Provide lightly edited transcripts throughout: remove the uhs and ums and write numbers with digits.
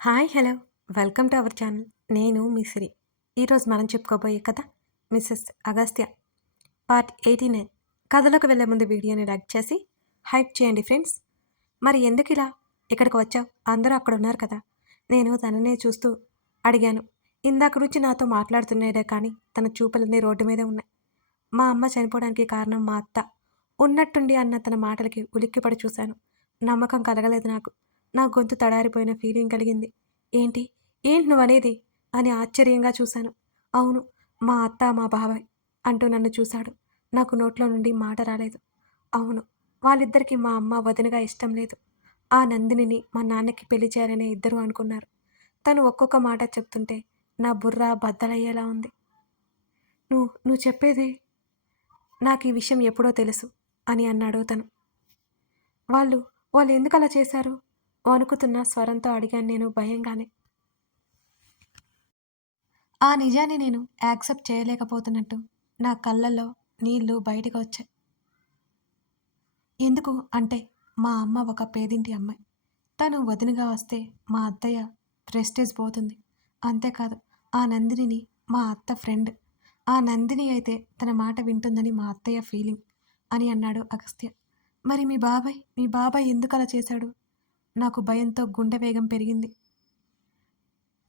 Hi hello welcome to our channel. నేను మీ సిరి. ఈరోజు మనం చెప్పుకోబోయే కథ మిస్సెస్ అగస్త్య పార్ట్ 89. కథలోకి వెళ్ళే ముందు వీడియోని లైక్ చేసి హైప్ చేయండి ఫ్రెండ్స్. మరి ఎందుకు ఇలా ఇక్కడికి వచ్చావు? అందరూ అక్కడ ఉన్నారు కదా. నేను తననే చూస్తూ అడిగాను. ఇందాక నుంచి నాతో మాట్లాడుతున్నాడే కానీ తన చూపులన్నీ రోడ్డు మీదే ఉన్నాయి. మా అమ్మ చనిపోవడానికి కారణం మా అత్త ఉన్నట్టుండి అన్న తన మాటలకి ఉలిక్కిపడి చూశాను. నమ్మకం కలగలేదు నాకు. నా గొంతు తడారిపోయిన ఫీలింగ్ కలిగింది. ఏంటి ఏంటి నువ్వనేది అని ఆశ్చర్యంగా చూశాను. అవును, మా అత్త మా బాబాయ్ అంటూ నన్ను చూశాడు. నాకు నోట్లో నుండి మాట రాలేదు. అవును, వాళ్ళిద్దరికీ మా అమ్మ వదినగా ఇష్టం లేదు. ఆ నందినిని మా నాన్నకి పెళ్లి చేయాలనే ఇద్దరు అనుకున్నారు. తను ఒక్కొక్క మాట చెప్తుంటే నా బుర్ర బద్దలయ్యేలా ఉంది. నువ్వు చెప్పేది నాకు ఈ విషయం ఎప్పుడో తెలుసు అని అన్నాడు తను. వాళ్ళు వాళ్ళు ఎందుకు అలా చేశారు? వణుకుతున్న స్వరంతో అడిగాను నేను భయంగానే. ఆ నిజాన్ని నేను యాక్సెప్ట్ చేయలేకపోతున్నట్టు నా కళ్ళల్లో నీళ్లు బయటకు వచ్చాయి. ఎందుకు అంటే మా అమ్మ ఒక పేదింటి అమ్మాయి. తను వదినగా వస్తే మా అత్తయ్య ప్రెస్టేజ్ పోతుంది. అంతేకాదు, ఆ నందినిని మా అత్త ఫ్రెండ్. ఆ నందిని అయితే తన మాట వింటుందని మా అత్తయ్య ఫీలింగ్ అని అన్నాడు అగస్త్య. మరి మీ బాబాయ్ ఎందుకు అలా చేశాడు? నాకు భయంతో గుండె వేగం పెరిగింది.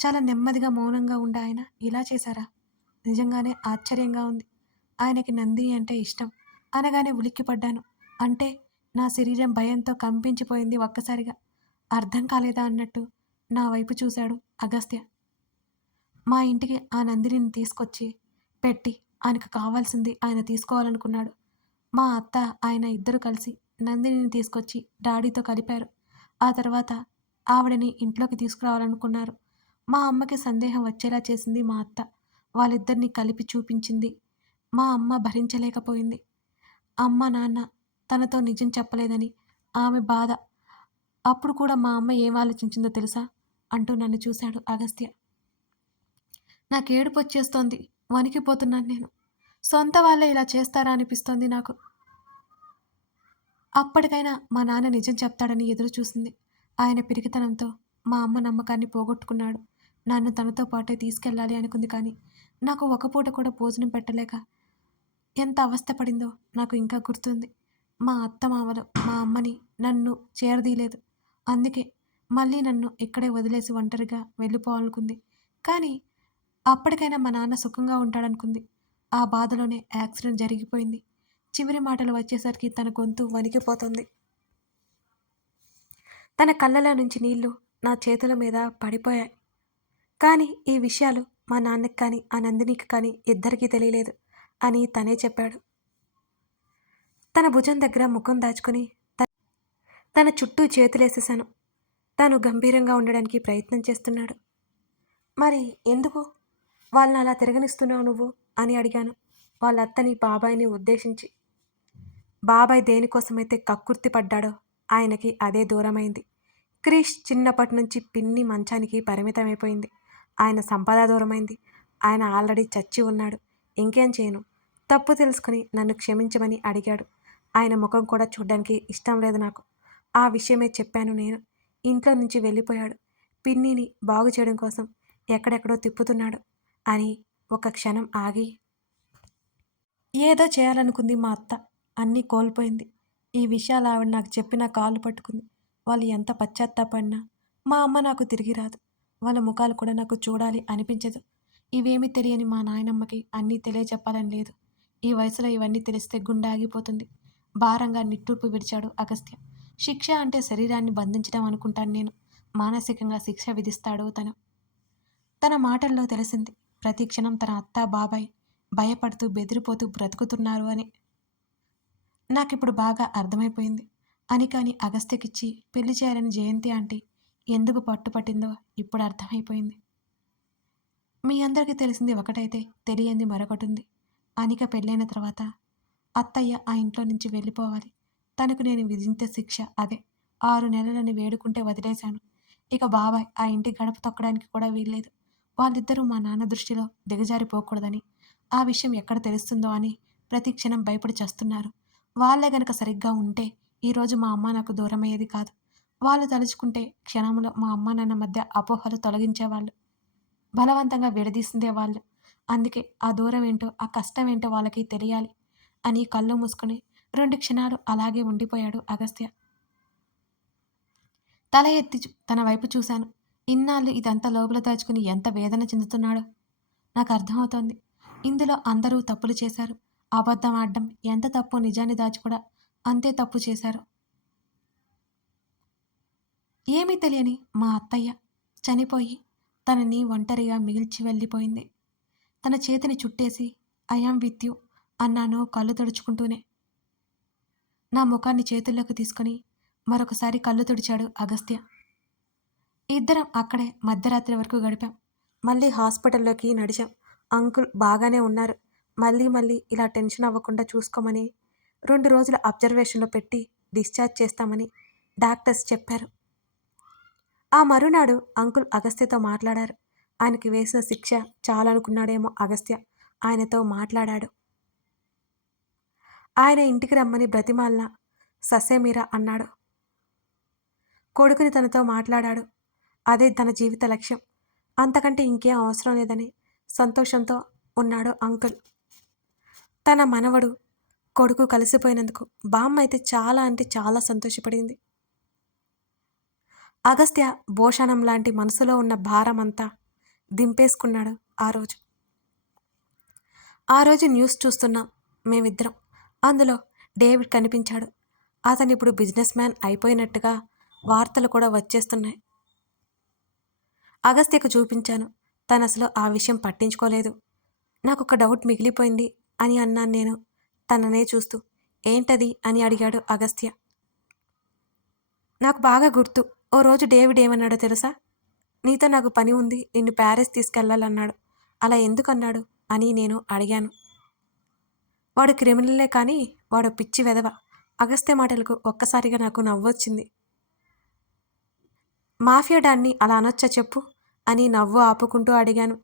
చాలా నెమ్మదిగా మౌనంగా ఉండే ఆయన ఇలా చేశారా? నిజంగానే ఆశ్చర్యంగా ఉంది. ఆయనకి నందిని అంటే ఇష్టం అనగానే ఉలిక్కిపడ్డాను. అంటే నా శరీరం భయంతో కంపించిపోయింది ఒక్కసారిగా. అర్థం కాలేదా అన్నట్టు నా వైపు చూశాడు అగస్త్య. మా ఇంటికి ఆ నందినిని తీసుకొచ్చి పెట్టి ఆయనకు కావాల్సింది ఆయన తీసుకోవాలనుకున్నాడు. మా అత్త ఆయన ఇద్దరు కలిసి నందినిని తీసుకొచ్చి డాడీతో కలిపారు. ఆ తర్వాత ఆవిడని ఇంట్లోకి తీసుకురావాలనుకున్నారు. మా అమ్మకి సందేహం వచ్చేలా చేసింది మా అత్త. వాళ్ళిద్దరిని కలిపి చూపించింది. మా అమ్మ భరించలేకపోయింది. అమ్మ, నాన్న తనతో నిజం చెప్పలేదని ఆమె బాధ. అప్పుడు కూడా మా అమ్మ ఏం ఆలోచించిందో తెలుసా? అంటూ నన్ను చూశాడు అగస్త్య. నాకేడుపొచ్చేస్తోంది. వణికిపోతున్నాను నేను. సొంత వాళ్ళే ఇలా చేస్తారా అనిపిస్తోంది నాకు. అప్పటికైనా మా నాన్న నిజం చెప్తాడని ఎదురు చూసింది. ఆయన పిరికితనంతో మా అమ్మ నమ్మకాన్ని పోగొట్టుకున్నాడు. నన్ను తనతో పాటే తీసుకెళ్ళాలి అనుకుంది కానీ నాకు ఒక పూట కూడా భోజనం పెట్టలేక ఎంత అవస్థపడిందో నాకు ఇంకా గుర్తుంది. మా అత్తమామలు మా అమ్మని నన్ను చేరదీయలేదు. అందుకే మళ్ళీ నన్ను ఇక్కడే వదిలేసి ఒంటరిగా వెళ్ళిపోవాలనుకుంది. కానీ అప్పటికైనా మా నాన్న సుఖంగా ఉంటాడనుకుంది. ఆ బాధలోనే యాక్సిడెంట్ జరిగిపోయింది. చివరి మాటలు వచ్చేసరికి తన గొంతు వణికిపోతుంది. తన కళ్ళలో నుంచి నీళ్లు నా చేతుల మీద పడిపోయాయి. కానీ ఈ విషయాలు మా నాన్నకి కానీ ఆ నందినికి కానీ ఇద్దరికీ తెలియలేదు అని తనే చెప్పాడు. తన భుజం దగ్గర ముఖం దాచుకుని తన చుట్టూ చేతులేసేశాను. తను గంభీరంగా ఉండడానికి ప్రయత్నం చేస్తున్నాడు. మరి ఎందుకు వాళ్ళని అలా తిరగనిస్తున్నావు నువ్వు అని అడిగాను వాళ్ళ అత్తని బాబాయిని ఉద్దేశించి. బాబాయ్ దేనికోసమైతే కక్కుర్తి పడ్డాడో ఆయనకి అదే దూరమైంది. క్రిష్ చిన్నప్పటి నుంచి పిన్ని మంచానికి పరిమితమైపోయింది. ఆయన సంపద దూరమైంది. ఆయన ఆల్రెడీ చచ్చి ఉన్నాడు. ఇంకేం చేయను? తప్పు తెలుసుకుని నన్ను క్షమించమని అడిగాడు. ఆయన ముఖం కూడా చూడ్డానికి ఇష్టం లేదు నాకు. ఆ విషయమే చెప్పాను నేను. ఇంట్లో నుంచి వెళ్ళిపోయాడు. పిన్నిని బాగు చేయడం కోసం ఎక్కడెక్కడో తిప్పుతున్నాడు అని ఒక క్షణం ఆగి, ఏదో చేయాలనుకుంది మా అత్త. అన్నీ కోల్పోయింది. ఈ విషయాలు ఆవిడ నాకు చెప్పి నా కాళ్ళు పట్టుకుంది. వాళ్ళు ఎంత పశ్చాత్తాపడినా మా అమ్మ నాకు తిరిగి రాదు. వాళ్ళ ముఖాలు కూడా నాకు చూడాలి అనిపించదు. ఇవేమీ తెలియని మా నాయనమ్మకి అన్నీ తెలియజెప్పాలని లేదు. ఈ వయసులో ఇవన్నీ తెలిస్తే గుండె ఆగిపోతుంది. భారంగా నిట్టూర్పు విడిచాడు అగస్త్య. శిక్ష అంటే శరీరాన్ని బంధించడం అనుకుంటాను నేను. మానసికంగా శిక్ష విధిస్తాడు తను. తన మాటల్లో తెలిసింది ప్రతి క్షణం తన అత్త, బాబాయ్ భయపడుతూ బెదిరిపోతూ బ్రతుకుతున్నారు అని. నాకిప్పుడు బాగా అర్థమైపోయింది. అని కానీ అగస్త్యకిచ్చి పెళ్లి చేయాలని జయంతి ఆంటీ ఎందుకు పట్టుపట్టిందో ఇప్పుడు అర్థమైపోయింది. మీ అందరికీ తెలిసింది ఒకటైతే తెలియంది మరొకటుంది. అనిక పెళ్ళైన తర్వాత అత్తయ్య ఆ ఇంట్లో నుంచి వెళ్ళిపోవాలి. తనకు నేను విధించే శిక్ష అదే. 6 నెలలని వేడుకుంటే వదిలేశాను. ఇక బాబాయ్ ఆ ఇంటి గడప తొక్కడానికి కూడా వీల్లేదు. వాళ్ళిద్దరూ మా నాన్న దృష్టిలో దిగజారిపోకూడదని, ఆ విషయం ఎక్కడ తెలుస్తుందో అని ప్రతి క్షణం భయపడి చస్తున్నారు. వాళ్ళే గనక సరిగ్గా ఉంటే ఈరోజు మా అమ్మ నాకు దూరమయ్యేది కాదు. వాళ్ళు తలుచుకుంటే క్షణంలో మా అమ్మ నాన్న మధ్య అపోహలు తొలగించేవాళ్ళు. బలవంతంగా విడదీసిందేవాళ్ళు. అందుకే ఆ దూరం ఏంటో, ఆ కష్టం ఏంటో వాళ్ళకి తెలియాలి అని కళ్ళు మూసుకొని 2 క్షణాలు అలాగే ఉండిపోయాడు అగస్త్య. తల ఎత్తి తన వైపు చూశాను. ఇన్నాళ్ళు ఇదంతా లోపల దాచుకుని ఎంత వేదన చెందుతున్నాడో నాకు అర్థమవుతోంది. ఇందులో అందరూ తప్పులు చేశారు. అబద్ధం ఆడడం ఎంత తప్పో నిజాన్ని దాచి కూడా అంతే తప్పు చేశారు. ఏమీ తెలియని మా అత్తయ్య చనిపోయి తనని ఒంటరిగా మిగిల్చి వెళ్ళిపోయింది. తన చేతిని చుట్టేసి ఐ యామ్ విత్ యూ అన్నాను కళ్ళు తుడుచుకుంటూనే. నా ముఖాన్ని చేతుల్లోకి తీసుకొని మరొకసారి కళ్ళు తుడిచాడు అగస్త్య. ఇద్దరం అక్కడే మధ్యరాత్రి వరకు గడిపాం. మళ్ళీ హాస్పిటల్లోకి నడిచాం. అంకుల్ బాగానే ఉన్నారు. మళ్ళీ మళ్ళీ ఇలా టెన్షన్ అవ్వకుండా చూసుకోమని 2 రోజుల అబ్జర్వేషన్లో పెట్టి డిశ్చార్జ్ చేస్తామని డాక్టర్స్ చెప్పారు. ఆ మరునాడు అంకుల్ అగస్త్యతో మాట్లాడారు. ఆయనకి వేసిన శిక్ష చాలనుకున్నాడేమో అగస్త్య. ఆయనతో మాట్లాడాడు. ఆయన ఇంటికి రమ్మని బ్రతిమాలిన ససేమిరా అన్నాడు. కొడుకుని తనతో మాట్లాడాడు. అదే తన జీవిత లక్ష్యం. అంతకంటే ఇంకేం అవసరం లేదని సంతోషంతో ఉన్నాడు అంకుల్. తన మనవడు కొడుకు కలిసిపోయినందుకు బామ్మ అయితే చాలా అంటే చాలా సంతోషపడింది. అగస్త్య భోషణం లాంటి మనసులో ఉన్న భారమంతా దింపేసుకున్నాడు ఆ రోజు. ఆ రోజు న్యూస్ చూస్తున్నాం మేమిద్దరం. అందులో డేవిడ్ కనిపించాడు. అతను ఇప్పుడు బిజినెస్ మ్యాన్ అయిపోయినట్టుగా వార్తలు కూడా వచ్చేస్తున్నాయి. అగస్త్యకు చూపించాను. తను అసలు ఆ విషయం పట్టించుకోలేదు. నాకొక డౌట్ మిగిలిపోయింది అని అన్నాను నేను తననే చూస్తూ. ఏంటది అని అడిగాడు అగస్త్య. నాకు బాగా గుర్తు. ఓ రోజు డేవిడ్ ఏమన్నాడో తెలుసా? నీతో నాకు పని ఉంది, నిన్ను ప్యారిస్ తీసుకెళ్లాలన్నాడు. అలా ఎందుకన్నాడు అని నేను అడిగాను. వాడు క్రిమినలే కానీ వాడు పిచ్చి వెధవ. అగస్త్య మాటలకు ఒక్కసారిగా నాకు నవ్వొచ్చింది. మాఫియా డాన్ని అలా అనొచ్చా చెప్పు అని నవ్వు ఆపుకుంటూ అడిగాను.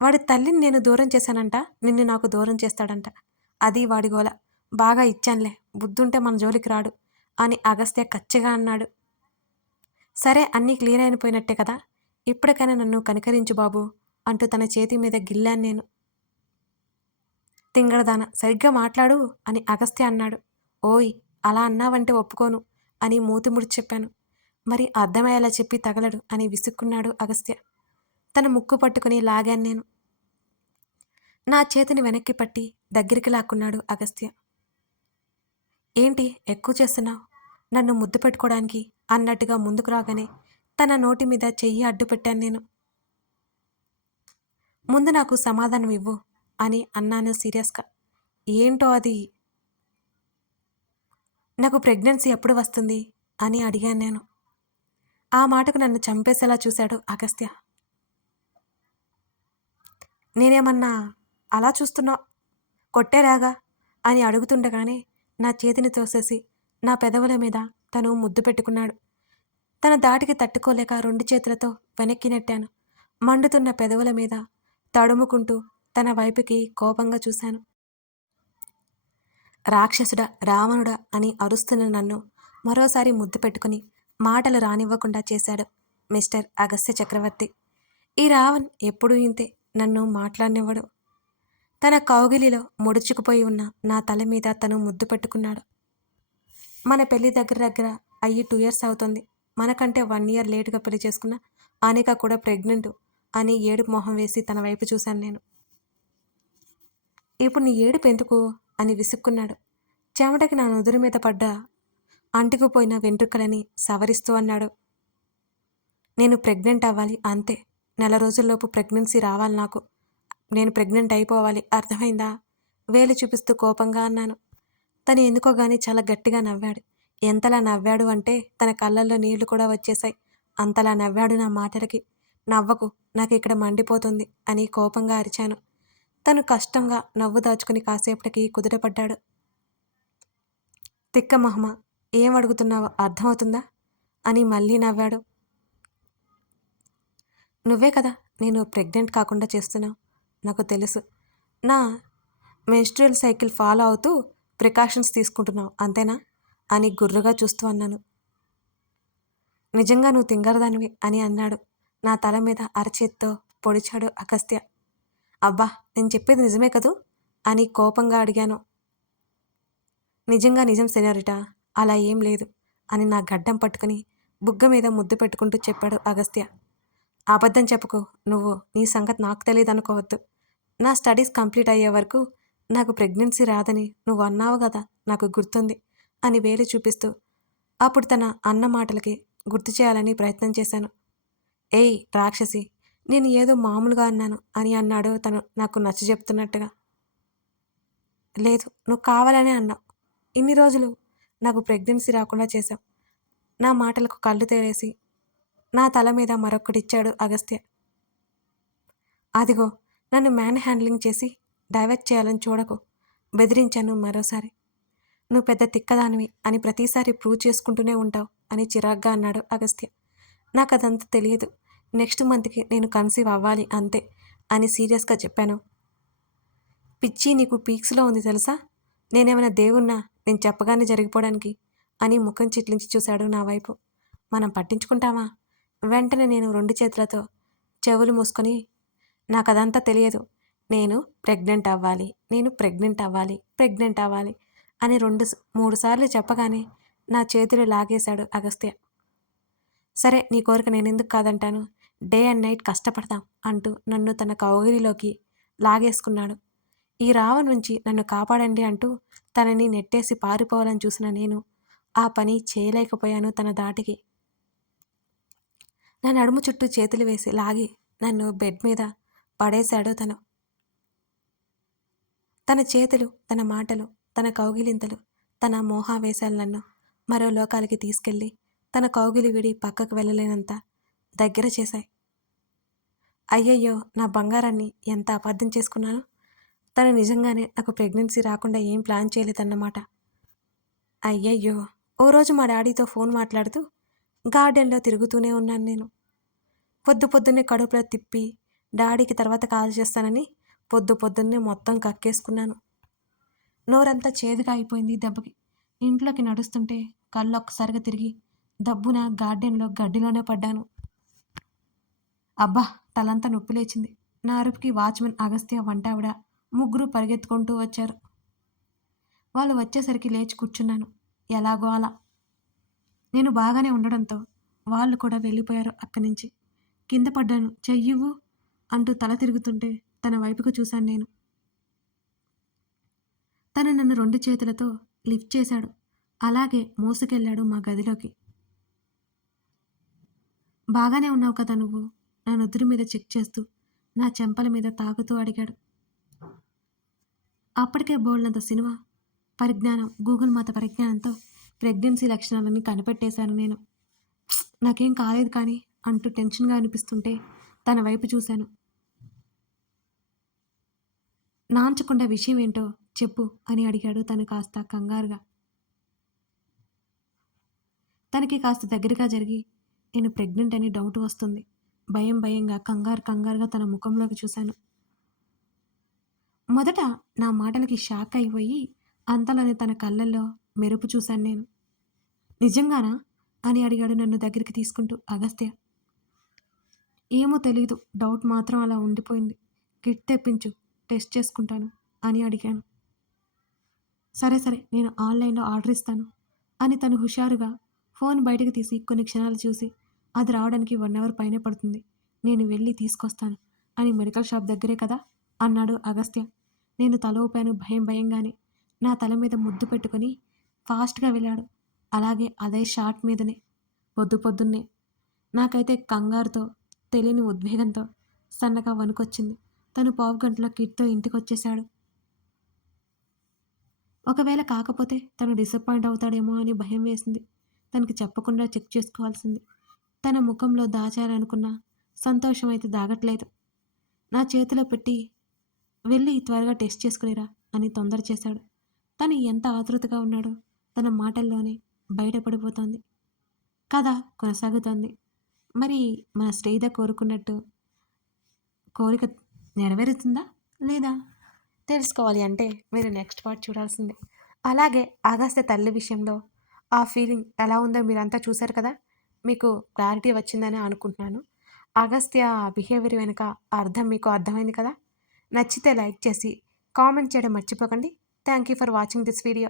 వాడి తల్లిని నేను దూరం చేశానంట, నిన్ను నాకు దూరం చేస్తాడంట. అది వాడి గోల. బాగా ఇచ్చానులే, బుద్ధుంటే మన జోలికి రాడు అని అగస్త్య కచ్చిగా అన్నాడు. సరే, అన్నీ క్లియర్ అయిపోయినట్టే కదా, ఇప్పటికైనా నన్ను కనికరించు బాబు అంటూ తన చేతి మీద గిల్లాను నేను. తింగరదాన, సరిగ్గా మాట్లాడు అని అగస్త్య అన్నాడు. ఓయ్, అలా అన్నావంటే ఒప్పుకోను అని మూతి ముడిచి చెప్పాను. మరి అర్థమయ్యేలా చెప్పి తగలడు అని విసుక్కున్నాడు అగస్త్య. తన ముక్కు పట్టుకుని లాగాను నేను. నా చేతిని వెనక్కి పట్టి దగ్గరికి లాక్కున్నాడు అగస్త్య. ఏంటి ఎక్కువ చేస్తున్నావు, నన్ను ముద్దు పెట్టుకోవడానికి అన్నట్టుగా ముందుకు రాగానే తన నోటి మీద చెయ్యి అడ్డు పెట్టాను నేను. ముందు నాకు సమాధానం ఇవ్వు అని అన్నాను సీరియస్గా. ఏంటో అది? నాకు ప్రెగ్నెన్సీ ఎప్పుడు వస్తుంది అని అడిగాను నేను. ఆ మాటకు నన్ను చంపేసేలా చూశాడు అగస్త్య. నేనేమన్నా అలా చూస్తున్నావు, కొట్టేరాగా అని అడుగుతుండగానే నా చేతిని తోసేసి నా పెదవుల మీద తను ముద్దు పెట్టుకున్నాడు. తన దాటికి తట్టుకోలేక 2 చేతులతో వెనక్కి నెట్టాను. మండుతున్న పెదవుల మీద తడుముకుంటూ తన వైపుకి కోపంగా చూశాను. రాక్షసుడా, రావణుడా అని అరుస్తున్న నన్ను మరోసారి ముద్దు పెట్టుకుని మాటలు రానివ్వకుండా చేశాడు మిస్టర్ అగస్త్య చక్రవర్తి. ఈ రావణ్ ఎప్పుడూ ఇంతే, నన్ను మాట్లాడనివ్వడు. తన కౌగిలిలో ముడుచుకుపోయి ఉన్న నా తల మీద తను ముద్దు పెట్టుకున్నాడు. మన పెళ్లి దగ్గర దగ్గర అయ్యి 2 years అవుతుంది. మనకంటే 1 year లేటుగా పెళ్లి చేసుకున్న అనిక కూడా ప్రెగ్నెంట్ అని ఏడుపు మొహం వేసి తన వైపు చూశాను నేను. ఇప్పుడు నీ ఏడుపు ఎందుకు అని విసుక్కున్నాడు. చెమటకి నా నుదురు మీద పడ్డ అంటుకుపోయిన వెంట్రుకలని సవరిస్తూ అన్నాడు. నేను ప్రెగ్నెంట్ అవ్వాలి అంతే. 4 రోజుల్లోపు ప్రెగ్నెన్సీ రావాలి నాకు. నేను ప్రెగ్నెంట్ అయిపోవాలి, అర్థమైందా? వేలు చూపిస్తూ కోపంగా అన్నాను. తను ఎందుకో గానీ చాలా గట్టిగా నవ్వాడు. ఎంతలా నవ్వాడు అంటే తన కళ్ళల్లో నీళ్లు కూడా వచ్చేశాయి. అంతలా నవ్వాడు నా మాటలకి. నవ్వకు, నాకు ఇక్కడ మండిపోతుంది అని కోపంగా అరిచాను. తను కష్టంగా నవ్వు దాచుకుని కాసేపటికి కుదుటపడ్డాడు. తిక్క మహమ, ఏం అడుగుతున్నావో అర్థమవుతుందా అని మళ్ళీ నవ్వాడు. నువ్వే కదా నేను ప్రెగ్నెంట్ కాకుండా చేస్తున్నావు, నాకు తెలుసు. నా మెన్స్ట్రువల్ సైకిల్ ఫాలో అవుతూ ప్రికాషన్స్ తీసుకుంటున్నావు అంతేనా అని గుర్రుగా చూస్తూ అన్నాను. నిజంగా నువ్వు తింగరదానివి అని అన్నాడు. నా తల మీద అరచేత్తో పొడిచాడు అగస్త్య. అబ్బా, నేను చెప్పేది నిజమే కదూ అని కోపంగా అడిగాను. నిజంగా నిజం సెనోరిటా, అలా ఏం లేదు అని నా గడ్డం పట్టుకుని బుగ్గ మీద ముద్దు పెట్టుకుంటూ చెప్పాడు అగస్త్య. అబద్ధం చెప్పుకో, నువ్వు నీ సంగతి నాకు తెలియదు అనుకోవద్దు. నా స్టడీస్ కంప్లీట్ అయ్యే వరకు నాకు ప్రెగ్నెన్సీ రాదని నువ్వు అన్నావు కదా, నాకు గుర్తుంది అని వేలు చూపిస్తూ అప్పుడు తన అన్న మాటలకి గుర్తు చేయాలని ప్రయత్నం చేశాను. ఏయ్ రాక్షసి, నేను ఏదో మామూలుగా అన్నాను అని అన్నాడు తను నాకు నచ్చజెప్తున్నట్టుగా. లేదు, నువ్వు కావాలనే అన్నావు. ఇన్ని రోజులు నాకు ప్రెగ్నెన్సీ రాకుండా చేశావు. నా మాటలకు కళ్ళు తెరేసి నా తల మీద మరొక్కటిచ్చాడు అగస్త్య. అదిగో, నన్ను మ్యాన్ హ్యాండ్లింగ్ చేసి డైవర్ట్ చేయాలని చూడకు, బెదిరించాను మరోసారి. నువ్వు పెద్ద తిక్కదానివి అని ప్రతిసారి ప్రూవ్ చేసుకుంటూనే ఉంటావు అని చిరాగ్గా అన్నాడు అగస్త్య. నాకు అదంతా తెలియదు. నెక్స్ట్ మంత్కి నేను కన్సీవ్ అవ్వాలి అంతే అని సీరియస్గా చెప్పాను. పిచ్చి నీకు పీక్స్లో ఉంది తెలుసా? నేనేమైనా దేవుణ్ణా నేను చెప్పగానే జరిగిపోవడానికి అని ముఖం చిట్లించి చూశాడు నా వైపు. మనం పట్టించుకుంటామా? వెంటనే నేను 2 చేతులతో చెవులు మూసుకొని, నాకదంతా తెలియదు, నేను ప్రెగ్నెంట్ అవ్వాలి, నేను ప్రెగ్నెంట్ అవ్వాలి, ప్రెగ్నెంట్ అవ్వాలి అని 3 సార్లు చెప్పగానే నా చేతులు లాగేశాడు అగస్త్య. సరే, నీ కోరిక నేనెందుకు కాదంటాను, డే అండ్ నైట్ కష్టపడతాం అంటూ నన్ను తన కౌగిలిలోకి లాగేసుకున్నాడు. ఈ రావ నుంచి నన్ను కాపాడండి అంటూ తనని నెట్టేసి పారిపోవాలని చూసిన నేను ఆ పని చేయలేకపోయాను. తన దాటికి నా నడుము చుట్టూ చేతులు వేసి లాగి నన్ను బెడ్ మీద పడేశాడు తను. తన చేతులు, తన మాటలు, తన కౌగిలింతలు, తన మోహావేశాలు నన్ను మరో లోకాలకి తీసుకెళ్ళి తన కౌగిలి విడి పక్కకు వెళ్ళలేనంత దగ్గర చేశాయి. అయ్యయ్యో, నా బంగారాన్ని ఎంత అబద్ధం చేసుకున్నాను. తను నిజంగానే నాకు ప్రెగ్నెన్సీ రాకుండా ఏం ప్లాన్ చేయలేదన్నమాట. అయ్యయ్యో, ఓ రోజు మా డాడీతో ఫోన్ మాట్లాడుతూ గార్డెన్లో తిరుగుతూనే ఉన్నాను నేను. పొద్దున్నే కడుపులో తిప్పి డాడీకి తర్వాత కాల్ చేస్తానని పొద్దున్నే మొత్తం కక్కేసుకున్నాను. నోరంతా చేదుగా అయిపోయింది దెబ్బకి. ఇంట్లోకి నడుస్తుంటే కళ్ళు ఒక్కసారిగా తిరిగి దబ్బున గార్డెన్లో గడ్డిలోనే పడ్డాను. అబ్బా, తలంతా నొప్పి లేచింది. నా అరుపుకి వాచ్మెన్ అగస్త్య, వంటావిడ ముగ్గురు పరిగెత్తుకుంటూ వచ్చారు. వాళ్ళు వచ్చేసరికి లేచి కూర్చున్నాను. ఎలాగో అలా. నేను బాగానే ఉండడంతో వాళ్ళు కూడా వెళ్ళిపోయారు అక్కడి నుంచి. కింద పడ్డాను. చెయ్యివ్వు అంటూ తల తిరుగుతుంటే తన వైపుకు చూశాను నేను. తను నన్ను 2 చేతులతో లిఫ్ట్ చేశాడు. అలాగే మోసుకెళ్ళాడు మా గదిలోకి. బాగానే ఉన్నావు కదా నువ్వు? నా నుదురు మీద చెక్ చేస్తూ నా చెంపల మీద తాకుతూ అడిగాడు. అప్పటికే బోల్డంత సినిమా పరిజ్ఞానం, గూగుల్ మాత పరిజ్ఞానంతో ప్రెగ్నెన్సీ లక్షణాలన్నీ కనిపెట్టేశాను నేను. నాకేం కాలేదు కానీ అంటూ టెన్షన్గా అనిపిస్తుంటే తన వైపు చూశాను. నాంచకుండా విషయం ఏంటో చెప్పు అని అడిగాడు తను కాస్త కంగారుగా. తనకి కాస్త దగ్గరగా జరిగి నేను ప్రెగ్నెంట్ అని డౌట్ వస్తుంది. భయంగా కంగారుగా తన ముఖంలోకి చూశాను. మొదట నా మాటలకి షాక్ అయిపోయి అంతలోనే తన కళ్ళల్లో మెరుపు చూశాను నేను. నిజంగానా అని అడిగాడు నన్ను దగ్గరికి తీసుకుంటూ అగస్త్య. ఏమో తెలీదు, డౌట్ మాత్రం అలా ఉండిపోయింది. కిట్ తెప్పించు, టెస్ట్ చేసుకుంటాను అని అడిగాను. సరే నేను ఆన్లైన్లో ఆర్డర్ ఇస్తాను అని తను హుషారుగా ఫోన్ బయటకు తీసి కొన్ని క్షణాలు చూసి, అది రావడానికి 1 అవర్ పైనే పడుతుంది, నేను వెళ్ళి తీసుకొస్తాను అని మెడికల్ షాప్ దగ్గరే కదా అన్నాడు అగస్త్య. నేను తల ఊపాను భయంగానే. నా తల మీద ముద్దు పెట్టుకొని ఫాస్ట్గా వెళ్ళాడు. అలాగే అదే షాట్ మీదనే. పొద్దున్నే నాకైతే కంగారుతో, తెలియని ఉద్వేగంతో సన్నగా వణుకొచ్చింది. తను 1/2 గంటలో కిట్తో ఇంటికి వచ్చేశాడు. ఒకవేళ కాకపోతే తను డిసప్పాయింట్ అవుతాడేమో అని భయం వేసింది. తనకి చెప్పకుండా చెక్ చేసుకోవాల్సింది. తన ముఖంలో దాచాలనుకున్న సంతోషం అయితే దాగట్లేదు. నా చేతిలో పెట్టి వెళ్ళి త్వరగా టెస్ట్ చేసుకునిరా అని తొందర చేశాడు. తను ఎంత ఆతృతగా ఉన్నాడో తన మాటల్లోనే బయటపడిపోతోంది. కథ కొనసాగుతోంది. మరి మన శ్రీధ కోరుకున్నట్టు కోరిక నెరవేరుతుందా లేదా తెలుసుకోవాలి అంటే మీరు నెక్స్ట్ పార్ట్ చూడాల్సిందే. అలాగే అగస్త్య తల్లి విషయంలో ఆ ఫీలింగ్ ఎలా ఉందో మీరంతా చూసారు కదా! మీకు క్లారిటీ వచ్చిందని అనుకుంటున్నాను. అగస్త్య బిహేవియర్ వెనుక అర్థం మీకు అర్థమైంది కదా! నచ్చితే లైక్ చేసి, కామెంట్ చేయడం మర్చిపోకండి. Thank you for watching this video.